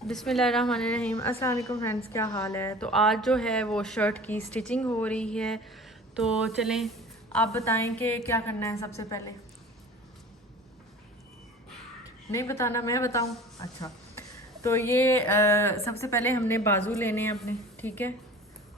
बिस्मिल्लाहिर्रहमानिर्रहीम। अस्सलाम वालेकुम फ्रेंड्स, क्या हाल है। तो आज जो है वो शर्ट की स्टिचिंग हो रही है। तो चलें आप बताएं कि क्या करना है। सबसे पहले नहीं बताना, मैं बताऊं? अच्छा, तो ये सबसे पहले हमने बाजू लेने हैं अपने, ठीक है।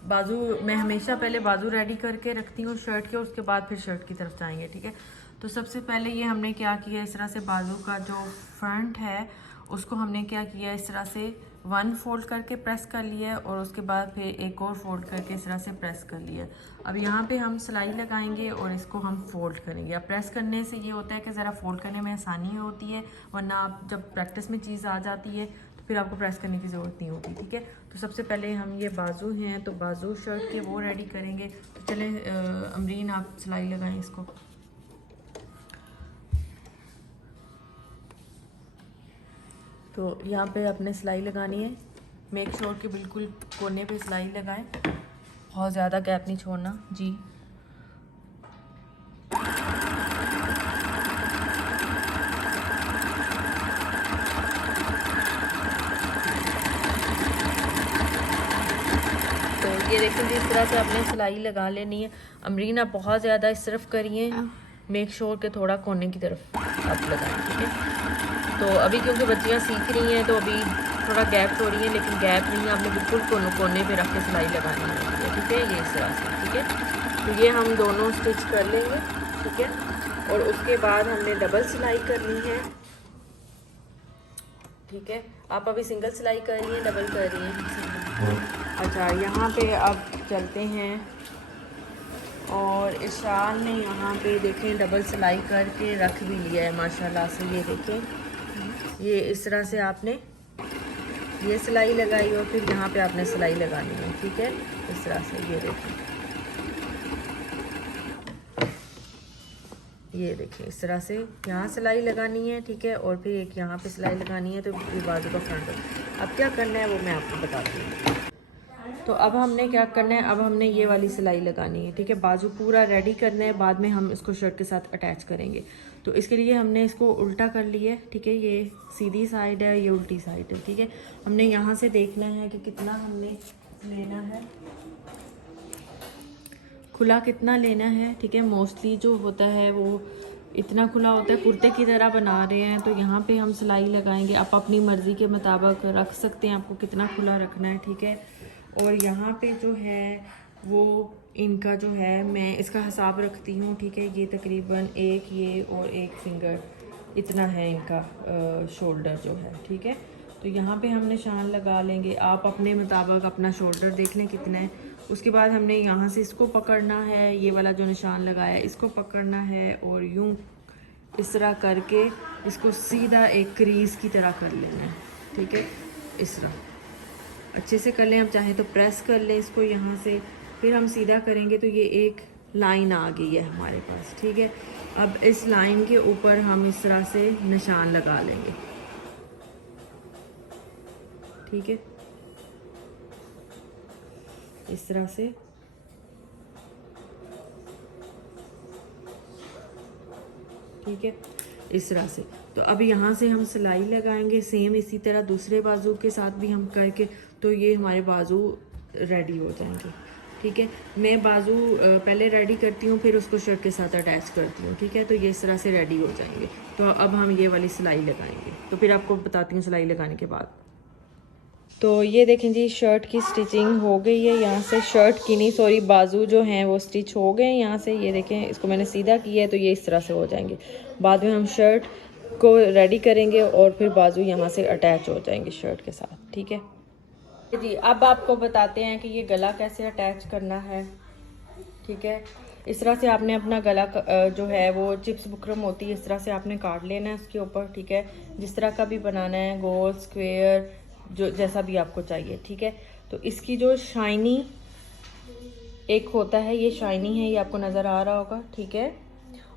बाजू मैं हमेशा पहले बाजू रेडी करके रखती हूँ शर्ट के, उसके बाद फिर शर्ट की तरफ जाएंगे, ठीक है। तो सबसे पहले ये हमने क्या किया, इस तरह से बाजू का जो फ्रंट है उसको हमने क्या किया, इस तरह से वन फोल्ड करके प्रेस कर लिया और उसके बाद फिर एक और फोल्ड करके इस तरह से प्रेस कर लिया। अब यहाँ पे हम सिलाई लगाएंगे और इसको हम फोल्ड करेंगे। अब प्रेस करने से ये होता है कि ज़रा फोल्ड करने में आसानी होती है, वरना आप जब प्रैक्टिस में चीज़ आ जाती है तो फिर आपको प्रेस करने की ज़रूरत नहीं होती, ठीक है। तो सबसे पहले हम ये बाजू हैं तो बाजू शर्ट के वो रेडी करेंगे। तो चलें अमरीन आप सिलाई लगाएं इसको। तो यहाँ पे आपने सिलाई लगानी है। मेक श्योर कि बिल्कुल कोने पे सिलाई लगाएं, बहुत ज़्यादा गैप नहीं छोड़ना जी। तो ये देखिए जी, इस तरह से आपने सिलाई लगा लेनी है। अमरीन आप बहुत ज़्यादा इस तरफ करिए, मेक श्योर कि थोड़ा कोने की तरफ आप लगाएं, ठीक है। तो अभी क्योंकि बच्चियाँ सीख रही हैं तो अभी थोड़ा गैप छोड़ रही है, लेकिन गैप नहीं है, आपने बिल्कुल कोने पे रख के सिलाई लगानी होती है, ठीक है। ये इस तरह से, ठीक है। तो ये हम दोनों स्टिच कर लेंगे, ठीक है। और उसके बाद हमने डबल सिलाई करनी है, ठीक है। आप अभी सिंगल सिलाई कर रही हैं, डबल कर रही हैं? अच्छा, यहाँ पे अब चलते हैं और इरशान ने यहाँ पे देखें डबल सिलाई करके रख भी लिया है माशाल्लाह से। ये देखें, ये इस तरह से आपने ये सिलाई लगाई और फिर यहाँ पे आपने सिलाई लगानी है, ठीक है। इस तरह से ये देखिए इस तरह से यहाँ सिलाई लगानी है, ठीक है। और फिर एक यहाँ पे सिलाई लगानी है। तो ये बाजू का फ्रंट अब क्या करना है वो मैं आपको बताती हूँ। तो अब हमने क्या करना है, अब हमने ये वाली सिलाई लगानी है, ठीक है। बाजू पूरा रेडी करना है, बाद में हम इसको शर्ट के साथ अटैच करेंगे। तो इसके लिए हमने इसको उल्टा कर लिया है, ठीक है। ये सीधी साइड है, ये उल्टी साइड है, ठीक है। हमने यहाँ से देखना है कि कितना हमने लेना है, खुला कितना लेना है, ठीक है। मोस्टली जो होता है वो इतना खुला होता है, कुर्ते की तरह बना रहे हैं तो यहाँ पे हम सिलाई लगाएंगे। आप अपनी मर्ज़ी के मुताबिक रख सकते हैं, आपको कितना खुला रखना है, ठीक है। और यहाँ पे जो है वो इनका जो है मैं इसका हिसाब रखती हूँ, ठीक है। ये तकरीबन एक ये और एक फिंगर इतना है इनका शोल्डर जो है, ठीक है। तो यहाँ पे हम निशान लगा लेंगे, आप अपने मुताबिक अपना शोल्डर देख लें कितना है। उसके बाद हमने यहाँ से इसको पकड़ना है, ये वाला जो निशान लगाया है इसको पकड़ना है और यूं इस तरह करके इसको सीधा एक क्रीज की तरह कर लेना है, ठीक है। इस तरह अच्छे से कर लें, आप चाहें तो प्रेस कर लें इसको यहाँ से, फिर हम सीधा करेंगे तो ये एक लाइन आ गई है हमारे पास, ठीक है। अब इस लाइन के ऊपर हम इस तरह से निशान लगा लेंगे, ठीक है। इस तरह से, ठीक है, इस तरह से। तो अब यहाँ से हम सिलाई लगाएंगे सेम इसी तरह दूसरे बाजू के साथ भी हम करके, तो ये हमारे बाजू रेडी हो जाएंगे, ठीक है। मैं बाजू पहले रेडी करती हूँ, फिर उसको शर्ट के साथ अटैच करती हूँ, ठीक है। तो ये इस तरह से रेडी हो जाएंगे। तो अब हम ये वाली सिलाई लगाएंगे, तो फिर आपको बताती हूँ सिलाई लगाने के बाद। तो ये देखें जी, शर्ट की स्टिचिंग हो गई है। यहाँ से शर्ट की नहीं, सॉरी, बाजू जो हैं वो स्टिच हो गए हैं यहाँ से। ये देखें, इसको मैंने सीधा किया है तो ये इस तरह से हो जाएंगे। बाद में हम शर्ट को रेडी करेंगे और फिर बाजू यहाँ से अटैच हो जाएंगे शर्ट के साथ, ठीक है जी। अब आपको बताते हैं कि ये गला कैसे अटैच करना है, ठीक है। इस तरह से आपने अपना गला जो है वो चिप्स बुकरम होती है, इस तरह से आपने काट लेना है उसके ऊपर, ठीक है। जिस तरह का भी बनाना है, गोल, स्क्वायर, जो जैसा भी आपको चाहिए, ठीक है। तो इसकी जो शाइनी एक होता है, ये शाइनी है, ये आपको नज़र आ रहा होगा, ठीक है।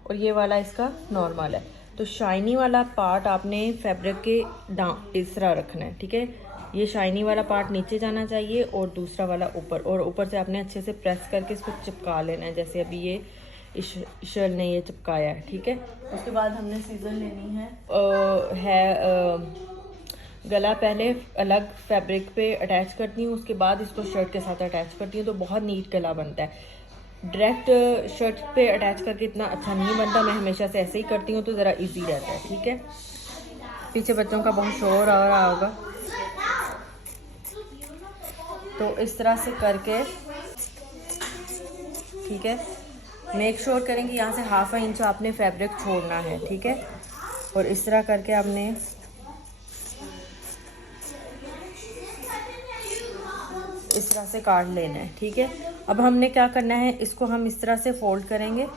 और ये वाला इसका नॉर्मल है। तो शाइनी वाला पार्ट आपने फैब्रिक के इस तरह रखना है, ठीक है। ये शाइनी वाला पार्ट नीचे जाना चाहिए और दूसरा वाला ऊपर, और ऊपर से आपने अच्छे से प्रेस करके इसको चिपका लेना है, जैसे अभी ये इशल ने ये चिपकाया है, ठीक है। उसके बाद हमने सीजर लेनी है गला पहले अलग फैब्रिक पे अटैच करती हूँ, उसके बाद इसको शर्ट के साथ अटैच करती हूँ, तो बहुत नीट गला बनता है। डायरेक्ट शर्ट पे अटैच करके इतना अच्छा नहीं बनता, मैं हमेशा से ऐसे ही करती हूँ, तो ज़रा इजी रहता है। ठीक है, पीछे बच्चों का बहुत शोर आ रहा होगा। तो इस तरह से करके, ठीक है, मेक श्योर करेंगे यहाँ से 1/2 इंच आपने फैब्रिक छोड़ना है। ठीक है, और इस तरह करके आपने इस तरह से काट लेना है। ठीक है, अब हमने क्या करना है, इसको हम इस तरह से फोल्ड करेंगे।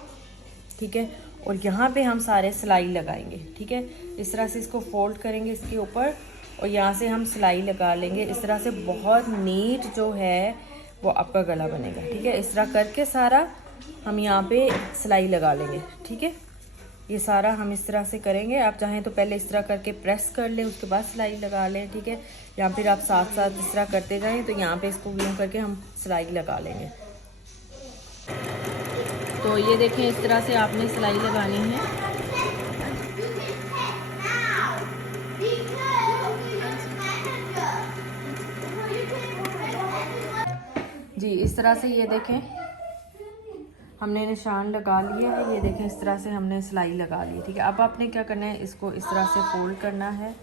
ठीक है, और यहाँ पे हम सारे सिलाई लगाएंगे। ठीक है, इस तरह से इसको फोल्ड करेंगे इसके ऊपर, और यहाँ से हम सिलाई लगा लेंगे। इस तरह से बहुत नीट जो है वो आपका गला बनेगा। ठीक है, इस तरह करके सारा हम यहाँ पे सिलाई लगा लेंगे। ठीक है, ये सारा हम इस तरह से करेंगे। आप चाहें तो पहले इस तरह करके प्रेस कर लें, उसके बाद सिलाई लगा लें। ठीक है, या फिर आप साथ साथ इस तरह करते जाएं, तो यहाँ पे इसको यूँ करके हम सिलाई लगा लेंगे। तो ये देखें, इस तरह से आपने सिलाई लगानी है। जी, इस तरह से ये देखें हमने निशान लगा लिए है। ये देखें, इस तरह से हमने सिलाई लगा ली। ठीक है, अब आपने क्या करना है, इसको इस तरह से फोल्ड करना है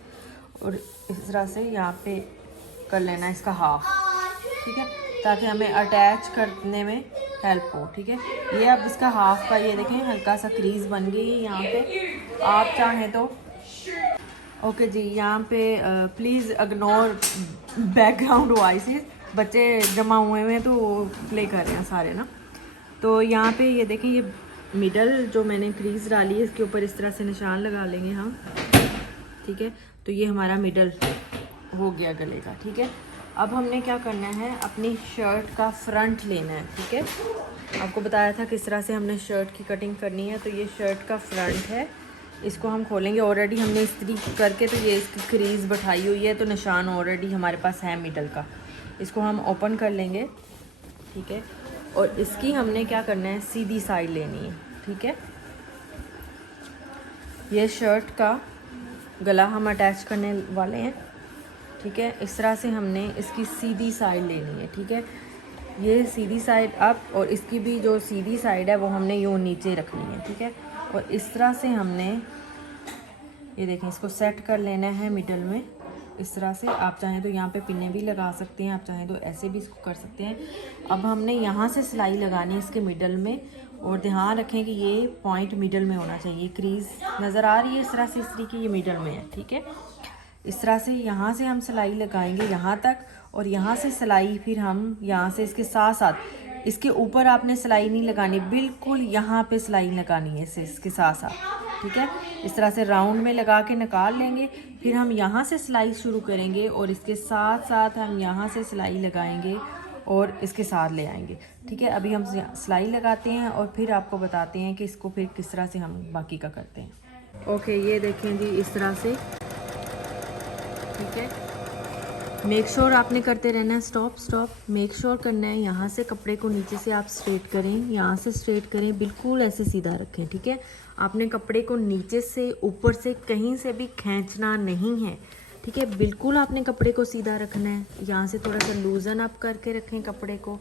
और इस तरह से यहाँ पे कर लेना है इसका हाफ। ठीक है, ताकि हमें अटैच करने में हेल्प हो। ठीक है, ये अब इसका हाफ का, ये देखें हल्का सा क्रीज बन गई है यहाँ पे। आप चाहें तो ओके जी, यहाँ पे प्लीज़ इग्नोर बैकग्राउंड वॉइसेस, बच्चे जमा हुए हैं तो प्ले कर रहे हैं सारे ना। तो यहाँ पे ये देखें, ये मिडल जो मैंने क्रीज डाली है, इसके ऊपर इस तरह से निशान लगा लेंगे हम। ठीक है, तो ये हमारा मिडल हो गया गले का। ठीक है, अब हमने क्या करना है, अपनी शर्ट का फ्रंट लेना है। ठीक है, आपको बताया था किस तरह से हमने शर्ट की कटिंग करनी है। तो ये शर्ट का फ्रंट है, इसको हम खोलेंगे। ऑलरेडी हमने इस्त्री करके तो ये इसकी क्रीज बैठाई हुई है, तो निशान ऑलरेडी हमारे पास है मिडल का। इसको हम ओपन कर लेंगे। ठीक है, और इसकी हमने क्या करना है, सीधी साइड लेनी है। ठीक है, ये शर्ट का गला हम अटैच करने वाले हैं। ठीक है, इस तरह से हमने इसकी सीधी साइड लेनी है। ठीक है, ये सीधी साइड अप, और इसकी भी जो सीधी साइड है वो हमने यूँ नीचे रखनी है। ठीक है, और इस तरह से हमने ये देखें इसको सेट कर लेना है मिडल में। इस तरह से आप चाहें तो यहाँ पे पिने भी लगा सकते हैं, आप चाहें तो ऐसे भी इसको कर सकते हैं। अब हमने यहाँ से सिलाई लगानी है इसके मिडल में, और ध्यान रखें कि ये पॉइंट मिडल में होना चाहिए। क्रीज नज़र आ रही है इस तरह से, इस तरीके ये मिडल में है। ठीक है, इस तरह से यहाँ से हम सिलाई लगाएंगे यहाँ तक, और यहाँ से सिलाई फिर हम यहाँ से इसके साथ साथ, इसके ऊपर आपने सिलाई नहीं लगानी, बिल्कुल यहाँ पे सिलाई लगानी है इसे इसके साथ साथ। ठीक है, इस तरह से राउंड में लगा के निकाल लेंगे। फिर हम यहाँ से सिलाई शुरू करेंगे, और इसके साथ साथ हम यहाँ से सिलाई लगाएंगे और इसके साथ ले आएंगे। ठीक है, अभी हम सिलाई लगाते हैं और फिर आपको बताते हैं कि इसको फिर किस तरह से हम बाकी का करते हैं। ओके, ये देखें जी इस तरह से। ठीक है, मेक श्योर आपने करते रहना है, स्टॉप मेक श्योर करना है। यहाँ से कपड़े को नीचे से आप स्ट्रेट करें, यहाँ से स्ट्रेट करें, बिल्कुल ऐसे सीधा रखें। ठीक है, आपने कपड़े को नीचे से ऊपर से कहीं से भी खींचना नहीं है। ठीक है, बिल्कुल आपने कपड़े को सीधा रखना है। यहाँ से थोड़ा सा लूजन अप करके रखें कपड़े को।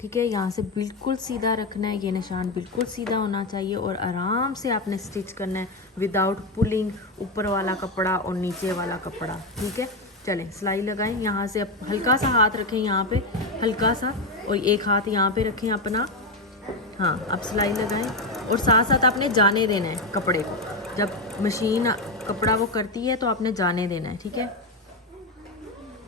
ठीक है, यहाँ से बिल्कुल सीधा रखना है, ये निशान बिल्कुल सीधा होना चाहिए, और आराम से आपने स्टिच करना है विदाउट पुलिंग, ऊपर वाला कपड़ा और नीचे वाला कपड़ा। ठीक है, चलें सिलाई लगाएं। यहाँ से अब हल्का सा हाथ रखें यहाँ पे, हल्का सा, और एक हाथ यहाँ पे रखें अपना। हाँ, अब सिलाई लगाएं, और साथ साथ आपने जाने देना है कपड़े को। जब मशीन कपड़ा वो करती है तो आपने जाने देना है। ठीक है,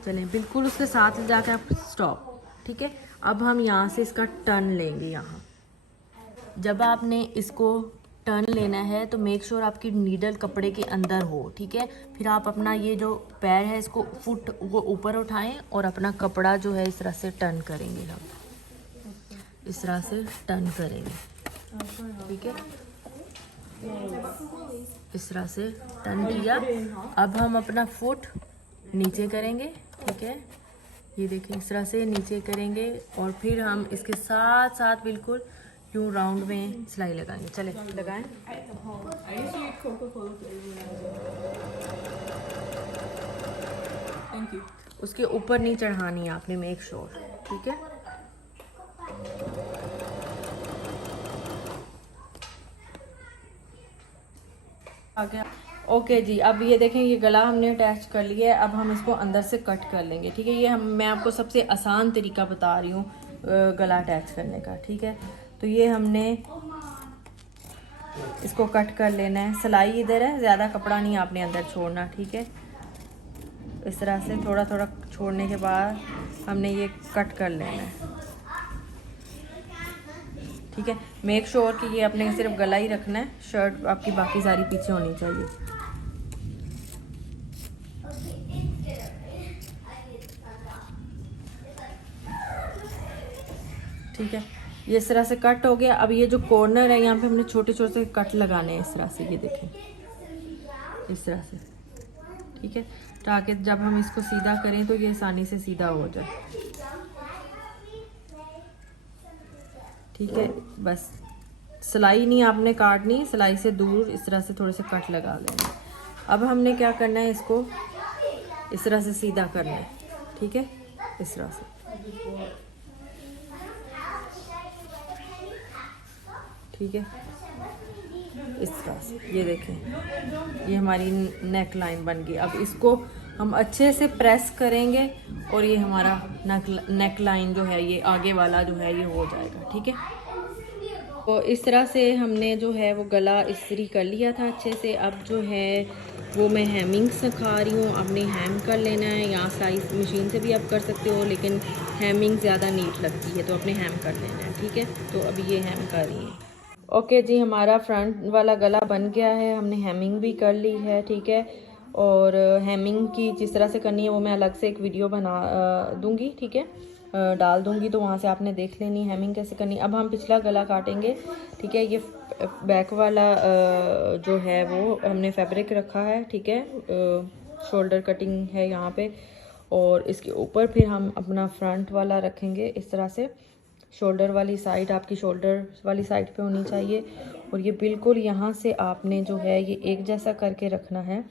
चलें बिल्कुल उसके साथ जाकर आप स्टॉप। ठीक है, अब हम यहाँ से इसका टर्न लेंगे। यहाँ जब आपने इसको टर्न लेना है तो मेक श्योर आपकी नीडल कपड़े के अंदर हो। ठीक है, फिर आप अपना ये जो पैर है इसको फुट वो ऊपर उठाएं, और अपना कपड़ा जो है इस तरह से टर्न करेंगे। हम इस तरह से टर्न करेंगे। ठीक है, इस तरह से टर्न किया। अब हम अपना फुट नीचे करेंगे। ठीक है, ये देखिए इस तरह से नीचे करेंगे, और फिर हम इसके साथ साथ बिल्कुल यूँ राउंड में सिलाई लगाएंगे। चले लगाएं। Thank you. उसके ऊपर नहीं चढ़ानी है आपने, मेक श्योर, ठीक है। आ गया। ओके जी, अब ये देखें ये गला हमने अटैच कर लिया है। अब हम इसको अंदर से कट कर लेंगे, ठीक है। ये मैं आपको सबसे आसान तरीका बता रही हूँ गला अटैच करने का, ठीक है। तो ये हमने इसको कट कर लेना है। सिलाई इधर है, ज़्यादा कपड़ा नहीं आपने अंदर छोड़ना, ठीक है। इस तरह से थोड़ा थोड़ा छोड़ने के बाद हमने ये कट कर लेना है, ठीक है। मेक श्योर कि ये अपने सिर्फ गला ही रखना है, शर्ट आपकी बाकी सारी पीछे होनी चाहिए। ठीक है, ये इस तरह से कट हो गया। अब ये जो कॉर्नर है यहाँ पे हमने छोटे छोटे से कट लगाने हैं इस तरह से, ये देखें इस तरह से, ठीक है, ताकि जब हम इसको सीधा करें तो ये आसानी से सीधा हो जाए, ठीक है। बस सिलाई नहीं आपने काटनी, सिलाई से दूर इस तरह से थोड़े से कट लगा लेना। अब हमने क्या करना है, इसको इस तरह से सीधा करना है, ठीक है, इस तरह से, ठीक है, इस तरह से। ये देखें ये हमारी नेक लाइन बन गई। अब इसको हम अच्छे से प्रेस करेंगे और ये हमारा नेक लाइन जो है, ये आगे वाला जो है ये हो जाएगा, ठीक है। तो इस तरह से हमने जो है वो गला इस्त्री कर लिया था अच्छे से। अब जो है वो मैं हेमिंग सिखा रही हूँ, आपने हेम कर लेना है, या साइज मशीन से भी आप कर सकते हो, लेकिन हेमिंग ज़्यादा नीट लगती है तो अपने हेम कर लेना है, ठीक है। तो अभी ये हेम कर रही है। ओके जी, हमारा फ्रंट वाला गला बन गया है, हमने हेमिंग भी कर ली है, ठीक है। और हेमिंग की जिस तरह से करनी है वो मैं अलग से एक वीडियो बना दूंगी, ठीक है, डाल दूंगी, तो वहाँ से आपने देख लेनी हेमिंग कैसे करनी। अब हम पिछला गला काटेंगे, ठीक है। ये बैक वाला जो है वो हमने फैब्रिक रखा है, ठीक है, शोल्डर कटिंग है यहाँ पे, और इसके ऊपर फिर हम अपना फ्रंट वाला रखेंगे इस तरह से। शोल्डर वाली साइड आपकी शोल्डर वाली साइड पे होनी चाहिए, और ये बिल्कुल यहाँ से आपने जो है ये एक जैसा करके रखना है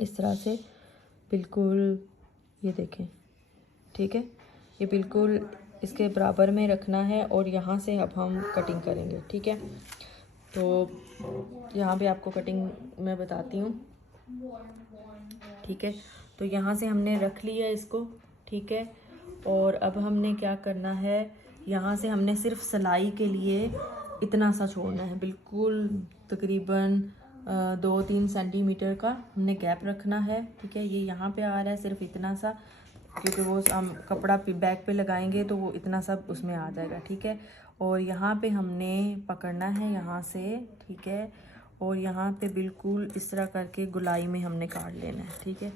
इस तरह से, बिल्कुल, ये देखें, ठीक है, ये बिल्कुल इसके बराबर में रखना है। और यहाँ से अब हम कटिंग करेंगे, ठीक है। तो यहाँ पे आपको कटिंग मैं बताती हूँ, ठीक है। तो यहाँ से हमने रख लिया इसको, ठीक है। और अब हमने क्या करना है, यहाँ से हमने सिर्फ सिलाई के लिए इतना सा छोड़ना है, बिल्कुल तकरीबन 2-3 सेंटीमीटर का हमने गैप रखना है, ठीक है। ये यहाँ पे आ रहा है सिर्फ इतना सा, क्योंकि वो हम कपड़ा बैक पे लगाएंगे तो वो इतना सा उसमें आ जाएगा, ठीक है। और यहाँ पे हमने पकड़ना है यहाँ से, ठीक है, और यहाँ पे बिल्कुल इस तरह करके गुलाई में हमने काट लेना है, ठीक है,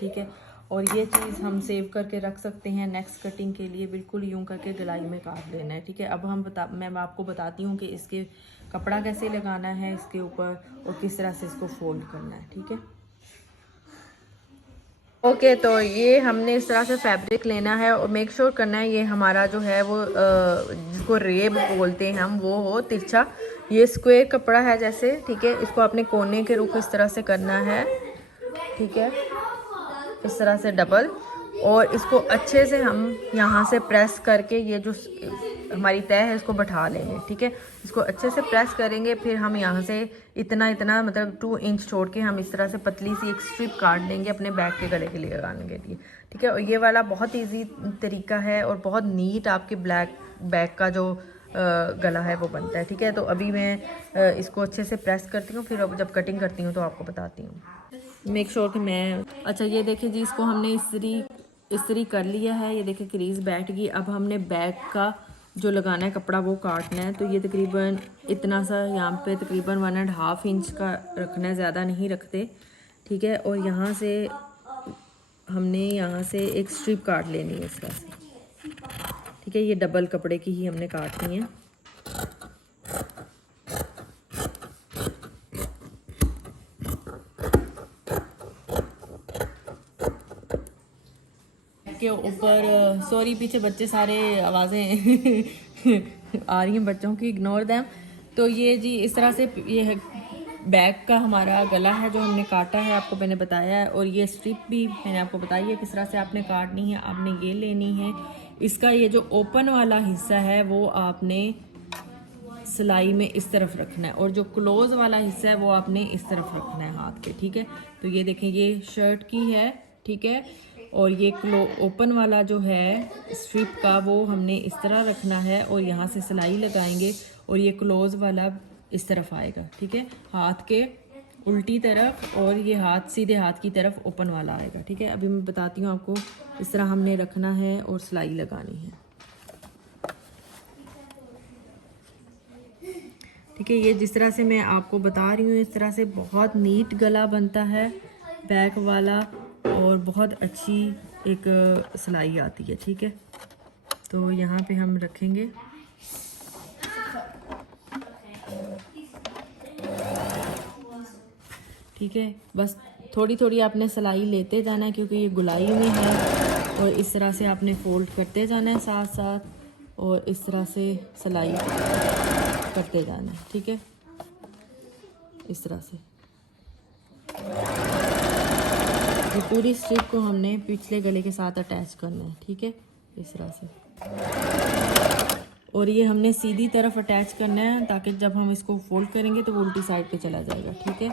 ठीक है। और ये चीज़ हम सेव करके रख सकते हैं नेक्स्ट कटिंग के लिए, बिल्कुल यूं करके गलाई में काट लेना है, ठीक है। अब मैं आपको बताती हूँ कि इसके कपड़ा कैसे लगाना है इसके ऊपर और किस तरह से इसको फोल्ड करना है, ठीक है। ओके, तो ये हमने इस तरह से फैब्रिक लेना है और मेक श्योर करना है ये हमारा जो है वो जिसको रेब बोलते हैं हम, वो हो तिरछा। ये स्क्वायर कपड़ा है जैसे, ठीक है, इसको अपने कोने के रुख इस तरह से करना है, ठीक है, इस तरह से डबल। और इसको अच्छे से हम यहाँ से प्रेस करके ये जो हमारी तय है इसको बैठा लेंगे, ठीक है। इसको अच्छे से प्रेस करेंगे, फिर हम यहाँ से इतना मतलब 2 इंच छोड़ के हम इस तरह से पतली सी एक स्ट्रिप काट देंगे अपने बैक के गले के लिए लगाने के लिए, ठीक है। और ये वाला बहुत ईजी तरीका है और बहुत नीट आपके बैक का जो गला है वो बनता है, ठीक है। तो अभी मैं इसको अच्छे से प्रेस करती हूँ, फिर जब कटिंग करती हूँ तो आपको बताती हूँ। मेक श्योर कि मैं अच्छा, ये देखिए जी, इसको हमने इस्त्री कर लिया है, ये देखिए क्रीज बैठ गई। अब हमने बैक का जो लगाना है कपड़ा वो काटना है, तो ये तकरीबन इतना सा यहाँ पे तकरीबन 1.5 इंच का रखना है, ज़्यादा नहीं रखते, ठीक है। और यहाँ से हमने यहाँ से एक स्ट्रिप काट लेनी है इस तरह से, ठीक है। ये डबल कपड़े की ही हमने काटनी है, के ऊपर। सॉरी, पीछे बच्चे सारे आवाज़ें आ रही हैं बच्चों की, इग्नोर दैम। तो ये जी इस तरह से ये है बैक का हमारा गला है जो हमने काटा है, आपको मैंने बताया है। और ये स्ट्रिप भी मैंने आपको बताई है किस तरह से आपने काटनी है। आपने ये लेनी है, इसका ये जो ओपन वाला हिस्सा है वो आपने सिलाई में इस तरफ रखना है, और जो क्लोज वाला हिस्सा है वो आपने इस तरफ रखना है हाथ के, ठीक है। तो ये देखें, ये शर्ट की है, ठीक है। और ये ओपन वाला जो है स्ट्रिप का वो हमने इस तरह रखना है, और यहाँ से सिलाई लगाएंगे, और ये क्लोज वाला इस तरफ आएगा, ठीक है, हाथ के उल्टी तरफ, और ये हाथ सीधे हाथ की तरफ ओपन वाला आएगा, ठीक है। अभी मैं बताती हूँ आपको, इस तरह हमने रखना है और सिलाई लगानी है, ठीक है। ये जिस तरह से मैं आपको बता रही हूँ इस तरह से बहुत नीट गला बनता है बैक वाला, और बहुत अच्छी एक सिलाई आती है, ठीक है। तो यहाँ पे हम रखेंगे, ठीक है। बस थोड़ी थोड़ी आपने सिलाई लेते जाना है, क्योंकि ये गुलाई में है, और इस तरह से आपने फोल्ड करते जाना है साथ साथ, और इस तरह से सिलाई करते जाना है, ठीक है, इस तरह से। ये पूरी स्ट्रिप को हमने पिछले गले के साथ अटैच करना है, ठीक है, इस तरह से। और ये हमने सीधी तरफ अटैच करना है, ताकि जब हम इसको फोल्ड करेंगे तो वो उल्टी साइड पे चला जाएगा, ठीक है,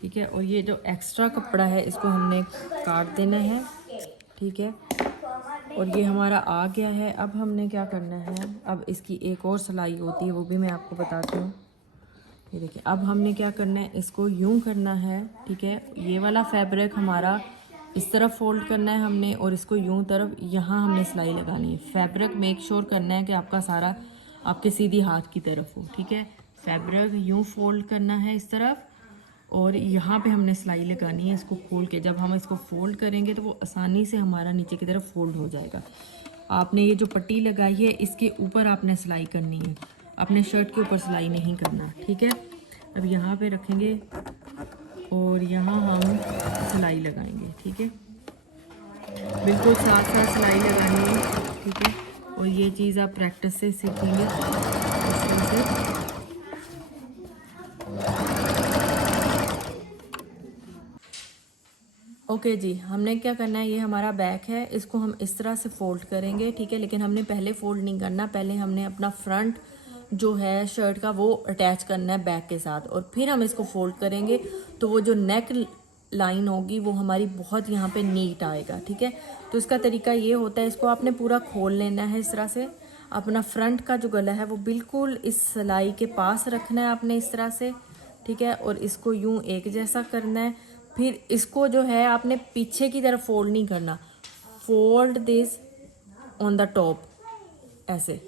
ठीक है। और ये जो एक्स्ट्रा कपड़ा है इसको हमने काट देना है, ठीक है। और ये हमारा आ गया है। अब हमने क्या करना है, अब इसकी एक और सिलाई होती है, वो भी मैं आपको बताती हूँ। ये देखिए, अब हमने क्या करना है, इसको यूं करना है, ठीक है। ये वाला फैब्रिक हमारा इस तरफ फोल्ड करना है हमने, और इसको यूं तरफ यहाँ हमने सिलाई लगानी है। फैब्रिक मेक श्योर करना है कि आपका सारा आपके सीधी हाथ की तरफ हो, ठीक है। फैब्रिक यूं फोल्ड करना है इस तरफ, और यहाँ पे हमने सिलाई लगानी है इसको खोल के। जब हम इसको फोल्ड करेंगे तो वो आसानी से हमारा नीचे की तरफ फोल्ड हो जाएगा। आपने ये जो पट्टी लगाई है इसके ऊपर आपने सिलाई करनी है, अपने शर्ट के ऊपर सिलाई नहीं करना, ठीक है। अब यहाँ पे रखेंगे और यहाँ हम सिलाई लगाएंगे, ठीक है, बिल्कुल साथ साथ सिलाई लगानी है, ठीक है। और ये चीज़ आप प्रैक्टिस से सीखेंगे इस तरह से। ओके जी, हमने क्या करना है, ये हमारा बैक है, इसको हम इस तरह से फोल्ड करेंगे, ठीक है। लेकिन हमने पहले फोल्ड नहीं करना, पहले हमने अपना फ्रंट जो है शर्ट का वो अटैच करना है बैक के साथ, और फिर हम इसको फोल्ड करेंगे तो वो जो नेक लाइन होगी वो हमारी बहुत यहाँ पे नीट आएगा, ठीक है। तो इसका तरीका ये होता है, इसको आपने पूरा खोल लेना है इस तरह से। अपना फ्रंट का जो गला है वो बिल्कुल इस सिलाई के पास रखना है आपने इस तरह से, ठीक है। और इसको यूं एक जैसा करना है। फिर इसको जो है आपने पीछे की तरफ फोल्ड नहीं करना, fold this on the top, ऐसे,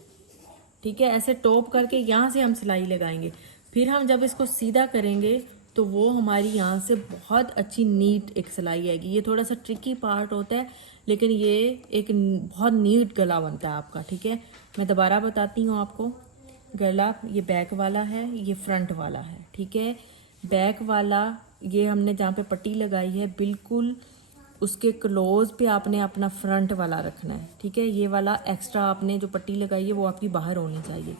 ठीक है। ऐसे टॉप करके यहाँ से हम सिलाई लगाएंगे। फिर हम जब इसको सीधा करेंगे तो वो हमारी यहाँ से बहुत अच्छी नीट एक सिलाई आएगी। ये थोड़ा सा ट्रिकी पार्ट होता है, लेकिन ये एक बहुत नीट गला बनता है आपका, ठीक है। मैं दोबारा बताती हूँ आपको, गला ये बैक वाला है, ये फ्रंट वाला है, ठीक है। बैक वाला ये हमने जहाँ पे पट्टी लगाई है बिल्कुल उसके क्लोज पे आपने अपना फ्रंट वाला रखना है, ठीक है। ये वाला एक्स्ट्रा आपने जो पट्टी लगाई है वो आपकी बाहर होनी चाहिए।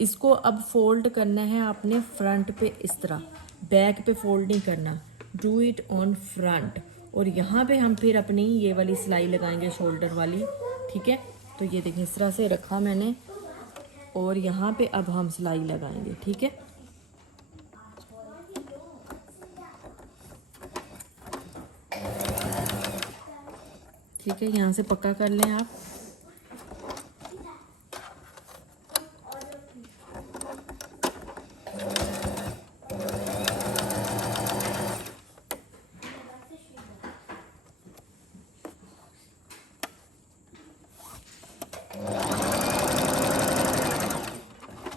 इसको अब फोल्ड करना है आपने फ्रंट पे इस तरह, बैक पे फोल्ड नहीं करना, डू इट ऑन फ्रंट। और यहाँ पे हम फिर अपनी ये वाली सिलाई लगाएंगे शोल्डर वाली, ठीक है। तो ये देखिए इस तरह से रखा मैंने, और यहाँ पे अब हम सिलाई लगाएंगे, ठीक है। ठीक है, यहाँ से पक्का कर लें आप।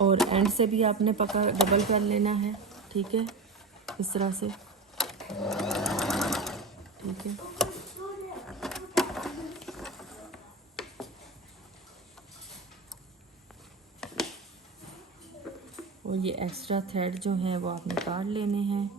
और एंड से भी आपने पक्का डबल कर लेना है, ठीक है, इस तरह से, ठीक है। और ये एक्स्ट्रा थ्रेड जो है वो आप निकाल लेने हैं,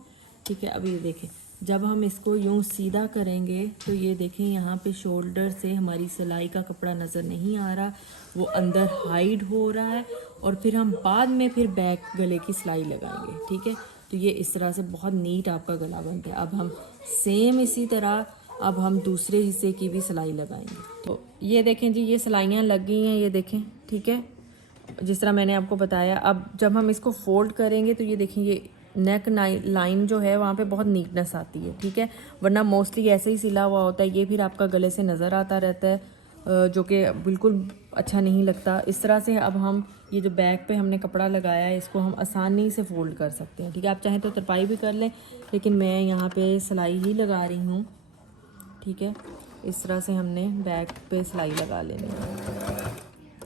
ठीक है। अब ये देखें, जब हम इसको यूँ सीधा करेंगे तो ये देखें यहाँ पे शोल्डर से हमारी सिलाई का कपड़ा नज़र नहीं आ रहा, वो अंदर हाइड हो रहा है, और फिर हम बाद में फिर बैक गले की सिलाई लगाएंगे। ठीक है, तो ये इस तरह से बहुत नीट आपका गला बन गया। अब हम सेम इसी तरह अब हम दूसरे हिस्से की भी सिलाई लगाएंगे। तो ये देखें जी, ये सिलाइयाँ लग गई हैं, ये देखें। ठीक है, जिस तरह मैंने आपको बताया। अब जब हम इसको फोल्ड करेंगे तो ये देखें, ये नेक लाइन जो है वहाँ पे बहुत नीटनेस आती है। ठीक है, वरना मोस्टली ऐसे ही सिला हुआ होता है, ये फिर आपका गले से नज़र आता रहता है, जो कि बिल्कुल अच्छा नहीं लगता। इस तरह से अब हम ये जो बैक पे हमने कपड़ा लगाया है इसको हम आसानी से फोल्ड कर सकते हैं। ठीक है, आप चाहें तो तरपाई भी कर लें, लेकिन मैं यहाँ पे सिलाई ही लगा रही हूँ। ठीक है, इस तरह से हमने बैक पे सिलाई लगा लेनी है।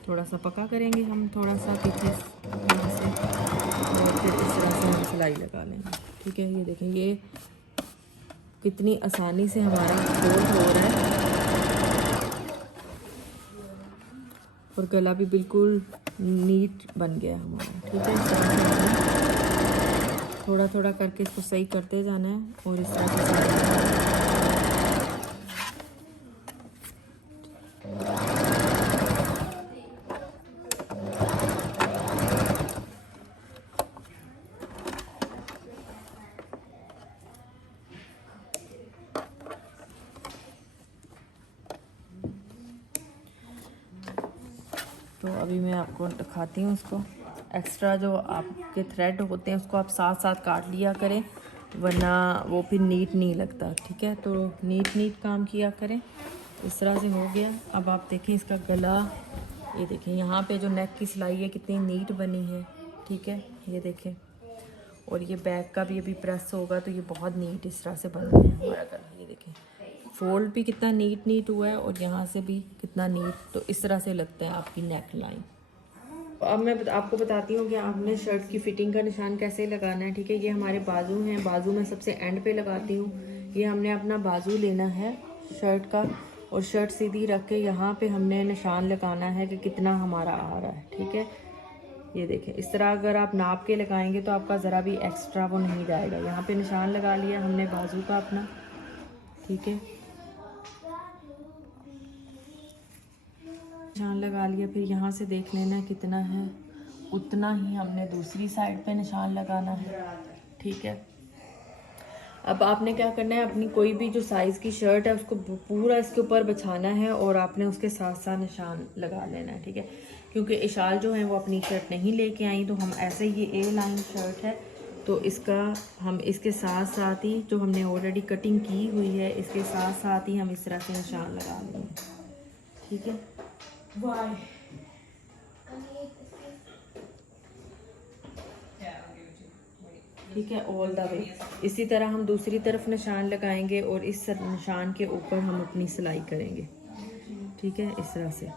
थोड़ा सा पका करेंगे हम, थोड़ा सा पीछे से, और फिर इस तरह से हम सिलाई लगा लेंगे। ठीक है, ये देखें ये कितनी आसानी से हमारा फोल्ड हो रहा है, और गला भी बिल्कुल नीट बन गया हमारा। ठीक है, इस तरह से हमें थोड़ा थोड़ा करके इसको सही करते जाना है, और इस तरह से तो अभी मैं आपको दिखाती हूँ इसको। एक्स्ट्रा जो आपके थ्रेड होते हैं उसको आप साथ साथ काट लिया करें, वरना वो फिर नीट नहीं लगता। ठीक है, तो नीट काम किया करें। इस तरह से हो गया। अब आप देखें इसका गला, ये देखें यहाँ पे जो नेक की सिलाई है कितनी नीट बनी है। ठीक है, ये देखें, और ये बैक का भी अभी प्रेस होगा तो ये बहुत नीट इस तरह से बन गया है हमारा गला। ये देखें, फोल्ड भी कितना नीट हुआ है, और यहाँ से भी कितना नीट। तो इस तरह से लगता है आपकी नेक लाइन। अब मैं आपको बताती हूँ कि आपने शर्ट की फिटिंग का निशान कैसे लगाना है। ठीक है, ये हमारे बाजू हैं, बाजू में सबसे एंड पे लगाती हूँ। ये हमने अपना बाजू लेना है शर्ट का, और शर्ट सीधी रख के यहाँ पे हमने निशान लगाना है कि कितना हमारा आ रहा है। ठीक है, ये देखें, इस तरह अगर आप नाप के लगाएंगे तो आपका ज़रा भी एक्स्ट्रा वो नहीं जाएगा। यहाँ पे निशान लगा लिया हमने बाजू का अपना। ठीक है, निशान लगा लिया, फिर यहाँ से देख लेना कितना है, उतना ही हमने दूसरी साइड पे निशान लगाना है। ठीक है, अब आपने क्या करना है, अपनी कोई भी जो साइज़ की शर्ट है उसको पूरा इसके ऊपर बिछाना है, और आपने उसके साथ साथ निशान लगा लेना है। ठीक है, क्योंकि इशाल जो है वो अपनी शर्ट नहीं लेके आई, तो हम ऐसे ही, ये ए लाइन शर्ट है तो इसका हम इसके साथ साथ ही जो हमने ऑलरेडी कटिंग की हुई है इसके साथ साथ ही हम इस तरह से निशान लगा लेंगे। ठीक है, ठीक है, ऑल द वे। इसी तरह हम दूसरी तरफ निशान लगाएंगे, और इस निशान के ऊपर हम अपनी सिलाई करेंगे। ठीक है, इस तरह से।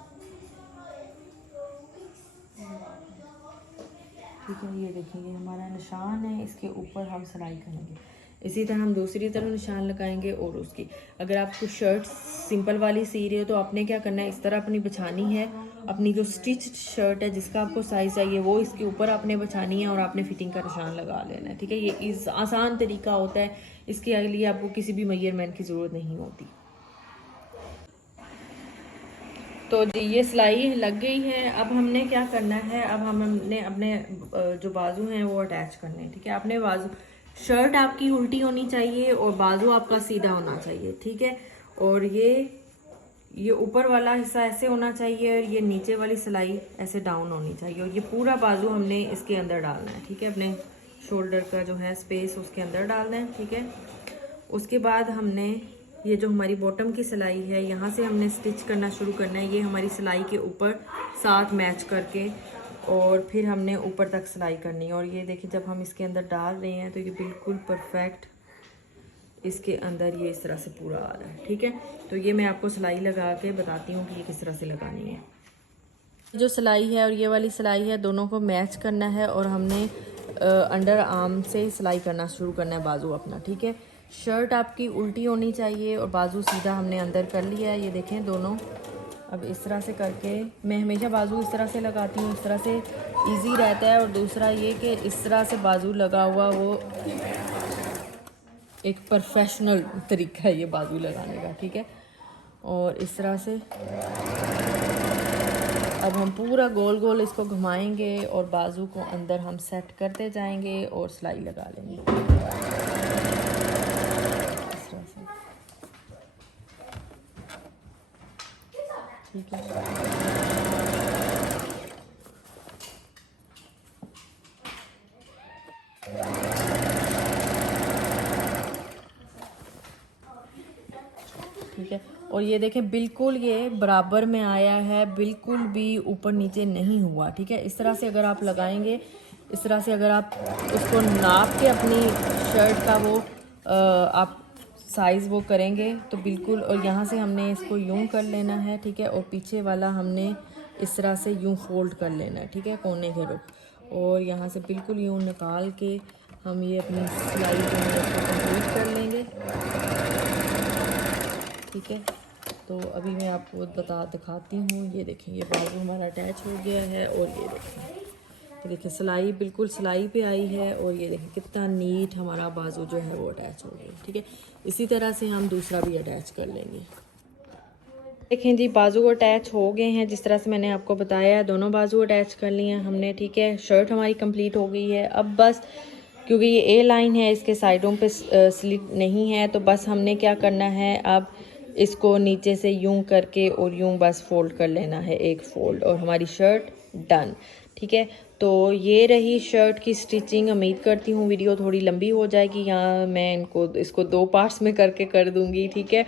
ठीक है, ये देखिए, ये हमारा निशान है, इसके ऊपर हम सिलाई करेंगे। इसी तरह हम दूसरी तरफ निशान लगाएंगे, और उसकी अगर आप कुछ शर्ट सिंपल वाली सी रहे हो तो आपने क्या करना है, इस तरह अपनी बिछानी है। अपनी जो स्टिच शर्ट है जिसका आपको साइज़ चाहिए वो इसके ऊपर आपने बिछानी है, और आपने फिटिंग का निशान लगा लेना है। ठीक है, ये आसान तरीका होता है, इसके लिए आपको किसी भी मेजरमेंट की ज़रूरत नहीं होती। तो जी ये सिलाई लग गई है। अब हमने क्या करना है, अब हमने अपने जो बाजू हैं वो अटैच करने हैं। ठीक है, अपने बाजू, शर्ट आपकी उल्टी होनी चाहिए और बाजू आपका सीधा होना चाहिए। ठीक है, और ये ऊपर वाला हिस्सा ऐसे होना चाहिए, और ये नीचे वाली सिलाई ऐसे डाउन होनी चाहिए, और ये पूरा बाजू हमने इसके अंदर डालना है। ठीक है, अपने शोल्डर का जो है स्पेस उसके अंदर डालना है। ठीक है, उसके बाद हमने ये जो हमारी बॉटम की सिलाई है यहाँ से हमने स्टिच करना शुरू करना है। ये हमारी सिलाई के ऊपर साथ मैच करके, और फिर हमने ऊपर तक सिलाई करनी है। और ये देखिए, जब हम इसके अंदर डाल रहे हैं तो ये बिल्कुल परफेक्ट इसके अंदर ये इस तरह से पूरा आ रहा है। ठीक है, तो ये मैं आपको सिलाई लगा के बताती हूँ कि ये किस तरह से लगानी है। जो सिलाई है और ये वाली सिलाई है दोनों को मैच करना है, और हमने अंडर आर्म से सिलाई करना शुरू करना है बाजू अपना। ठीक है, शर्ट आपकी उल्टी होनी चाहिए और बाजू सीधा हमने अंदर कर लिया है। ये देखें दोनों, अब इस तरह से करके मैं हमेशा बाजू इस तरह से लगाती हूँ, इस तरह से इजी रहता है। और दूसरा ये कि इस तरह से बाजू लगा हुआ वो एक प्रोफेशनल तरीका है ये बाजू लगाने का, ठीक है। और इस तरह से अब हम पूरा गोल गोल इसको घुमाएंगे और बाजू को अंदर हम सेट करते जाएंगे और सिलाई लगा लेंगे इस तरह से, ठीक है। ठीक है, और ये देखें बिल्कुल ये बराबर में आया है, बिल्कुल भी ऊपर नीचे नहीं हुआ, ठीक है। इस तरह से अगर आप लगाएंगे, इस तरह से अगर आप उसको नाप के अपनी शर्ट का वो आप साइज़ वो करेंगे तो बिल्कुल, और यहाँ से हमने इसको यूं कर लेना है, ठीक है। और पीछे वाला हमने इस तरह से यूं फोल्ड कर लेना है, ठीक है, कोने के रुख, और यहाँ से बिल्कुल यूं निकाल के हम ये अपनी सिलाई जो है उसको कंप्लीट कर लेंगे, ठीक है। तो अभी मैं आपको दिखाती हूँ। ये देखें ये बाजू हमारा अटैच हो गया है, और ये देखें, ये देखें सिलाई बिल्कुल सिलाई पे आई है, और ये देखें कितना नीट हमारा बाजू जो है वो अटैच हो गया, ठीक है। इसी तरह से हम दूसरा भी अटैच कर लेंगे। देखें जी बाजू अटैच हो गए हैं, जिस तरह से मैंने आपको बताया, दोनों बाजू अटैच कर लिए हैं हमने, ठीक है। शर्ट हमारी कंप्लीट हो गई है। अब बस क्योंकि ये ए लाइन है, इसके साइडों पे स्लिट नहीं है, तो बस हमने क्या करना है, अब इसको नीचे से यूं करके और यूं बस फोल्ड कर लेना है, एक फोल्ड, और हमारी शर्ट डन, ठीक है। तो ये रही शर्ट की स्टिचिंग। उम्मीद करती हूँ वीडियो थोड़ी लंबी हो जाएगी, यहाँ मैं इसको 2 पार्ट्स में करके कर दूँगी, ठीक है।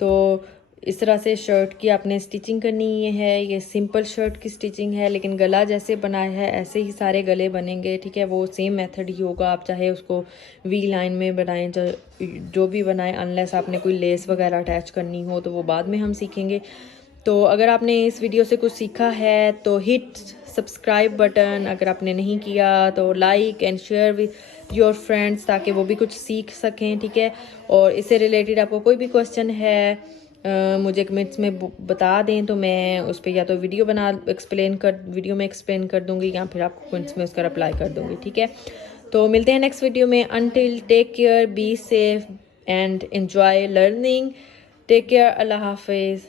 तो इस तरह से शर्ट की आपने स्टिचिंग करनी है। ये सिंपल शर्ट की स्टिचिंग है, लेकिन गला जैसे बनाया है ऐसे ही सारे गले बनेंगे, ठीक है। वो सेम मेथड ही होगा, आप चाहे उसको वी लाइन में बनाएं, जो भी बनाएं, अनलेस आपने कोई लेस वगैरह अटैच करनी हो तो वो बाद में हम सीखेंगे। तो अगर आपने इस वीडियो से कुछ सीखा है तो हिट सब्सक्राइब बटन, अगर आपने नहीं किया तो like and share with your friends, ताकि वो भी कुछ सीख सकें, ठीक है। और इससे रिलेटेड आपको कोई भी क्वेश्चन है मुझे कमेंट्स में बता दें, तो मैं उस पर या तो वीडियो वीडियो में एक्सप्लेन कर दूंगी, या फिर आपको कमेंट्स में उसका रिप्लाई कर दूंगी, ठीक है। तो मिलते हैं नेक्स्ट वीडियो में। Until take care, be safe and enjoy learning. Take care, अल्लाह हाफिज़।